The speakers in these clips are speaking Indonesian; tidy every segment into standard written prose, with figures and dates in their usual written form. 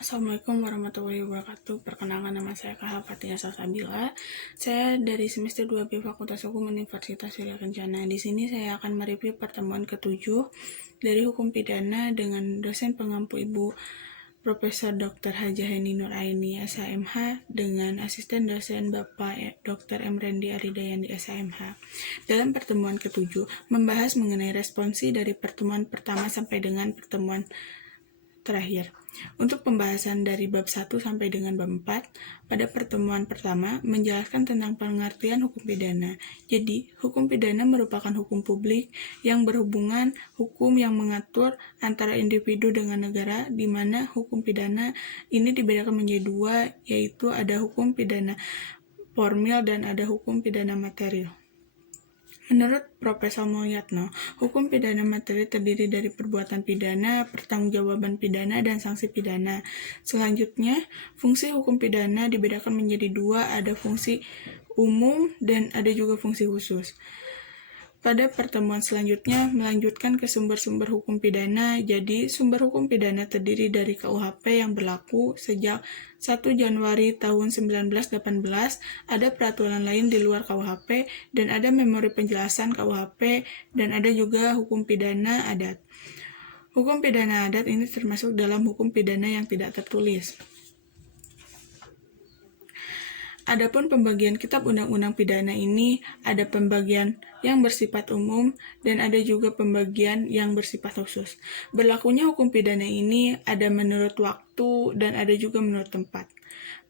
Assalamualaikum warahmatullahi wabarakatuh. Perkenalkan, nama saya Kak Fatia Salsabila. Saya dari semester 2B Fakultas Hukum Universitas Surya Kencana. Di sini saya akan mereview pertemuan ke-7 dari hukum pidana dengan dosen pengampu Ibu Profesor Dr. Hajah Heni Nuraini SHMH dengan asisten dosen Bapak Dr. M. Rendi Aridayani SHMH. Dalam pertemuan ke-7 membahas mengenai responsi dari pertemuan pertama sampai dengan pertemuan terakhir. Untuk pembahasan dari bab 1 sampai dengan bab 4, pada pertemuan pertama menjelaskan tentang pengertian hukum pidana. Jadi, hukum pidana merupakan hukum publik yang berhubungan hukum yang mengatur antara individu dengan negara, di mana hukum pidana ini dibedakan menjadi dua, yaitu ada hukum pidana formil dan ada hukum pidana material. Menurut Profesor Mulyatno, hukum pidana materi terdiri dari perbuatan pidana, pertanggungjawaban pidana, dan sanksi pidana. Selanjutnya, fungsi hukum pidana dibedakan menjadi dua, ada fungsi umum dan ada juga fungsi khusus. Pada pertemuan selanjutnya, melanjutkan ke sumber-sumber hukum pidana. Jadi, sumber hukum pidana terdiri dari KUHP yang berlaku sejak 1 Januari tahun 1918, ada peraturan lain di luar KUHP, dan ada memori penjelasan KUHP, dan ada juga hukum pidana adat. Hukum pidana adat ini termasuk dalam hukum pidana yang tidak tertulis. Adapun pembagian kitab undang-undang pidana ini ada pembagian yang bersifat umum dan ada juga pembagian yang bersifat khusus. Berlakunya hukum pidana ini ada menurut waktu dan ada juga menurut tempat.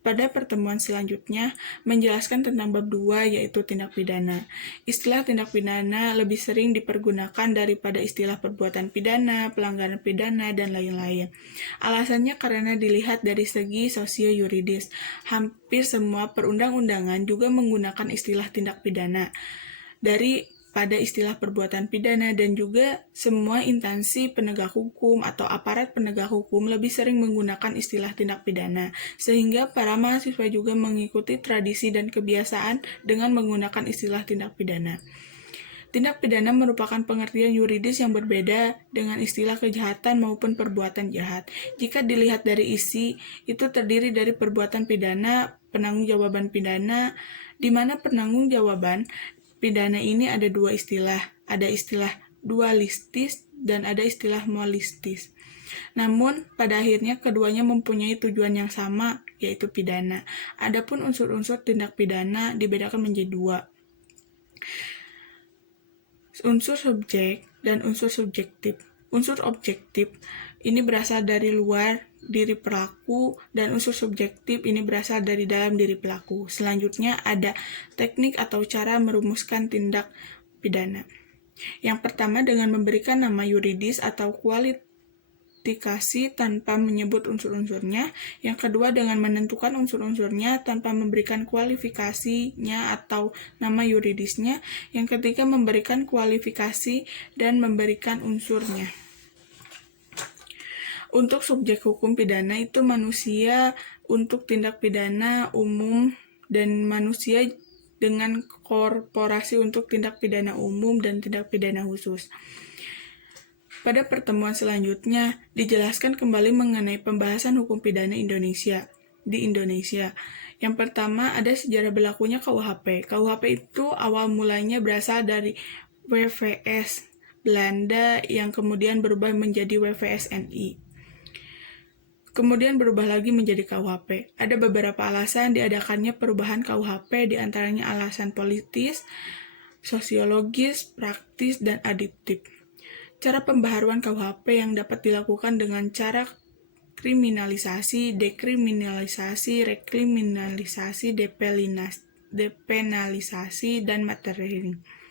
Pada pertemuan selanjutnya menjelaskan tentang bab 2 yaitu tindak pidana. Istilah tindak pidana lebih sering dipergunakan daripada istilah perbuatan pidana, pelanggaran pidana, dan lain-lain. Alasannya karena dilihat dari segi sosio-yuridis. Hampir semua perundang-undangan juga menggunakan istilah tindak pidana pada istilah perbuatan pidana, dan juga semua instansi penegak hukum atau aparat penegak hukum lebih sering menggunakan istilah tindak pidana, sehingga para mahasiswa juga mengikuti tradisi dan kebiasaan dengan menggunakan istilah tindak pidana. Tindak pidana merupakan pengertian yuridis yang berbeda dengan istilah kejahatan maupun perbuatan jahat. Jika dilihat dari isi, itu terdiri dari perbuatan pidana, penanggung-jawaban pidana, di mana penanggung-jawaban pidana ini ada dua istilah, ada istilah dualistis dan ada istilah monistis. Namun, pada akhirnya keduanya mempunyai tujuan yang sama, yaitu pidana. Adapun unsur-unsur tindak pidana dibedakan menjadi dua. Unsur subjek dan unsur subjektif. Unsur objektif ini berasal dari luar diri pelaku dan unsur subjektif ini berasal dari dalam diri pelaku. Selanjutnya ada teknik atau cara merumuskan tindak pidana. Yang pertama dengan memberikan nama yuridis atau kualifikasi tanpa menyebut unsur-unsurnya. Yang kedua dengan menentukan unsur-unsurnya tanpa memberikan kualifikasinya atau nama yuridisnya. Yang ketiga memberikan kualifikasi dan memberikan unsurnya. Untuk subjek hukum pidana itu manusia, untuk tindak pidana umum, dan manusia dengan korporasi untuk tindak pidana umum dan tindak pidana khusus. Pada pertemuan selanjutnya, dijelaskan kembali mengenai pembahasan hukum pidana Indonesia di Indonesia. Yang pertama ada sejarah berlakunya KUHP. KUHP itu awal mulanya berasal dari WVS Belanda yang kemudian berubah menjadi WVSNI. Kemudian berubah lagi menjadi KUHP. Ada beberapa alasan diadakannya perubahan KUHP, diantaranya alasan politis, sosiologis, praktis, dan adiktif. Cara pembaharuan KUHP yang dapat dilakukan dengan cara kriminalisasi, dekriminalisasi, rekriminalisasi, depenalisasi, dan materialisasi.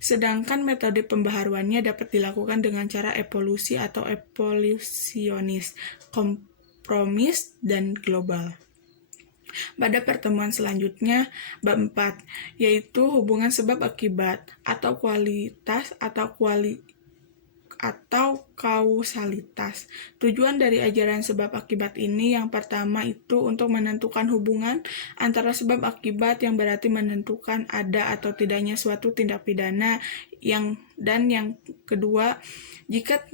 Sedangkan metode pembaharuannya dapat dilakukan dengan cara evolusi atau evolusionis, kompromis, dan global. Pada pertemuan selanjutnya, bab 4, yaitu hubungan sebab akibat atau kualitas atau kausalitas. Tujuan dari ajaran sebab akibat ini yang pertama itu untuk menentukan hubungan antara sebab akibat yang berarti menentukan ada atau tidaknya suatu tindak pidana, dan yang kedua, jika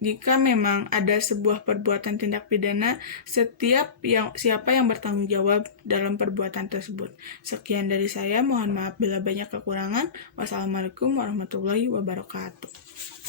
jika memang ada sebuah perbuatan tindak pidana, siapa yang bertanggung jawab dalam perbuatan tersebut. Sekian dari saya, mohon maaf bila banyak kekurangan. Wassalamualaikum warahmatullahi wabarakatuh.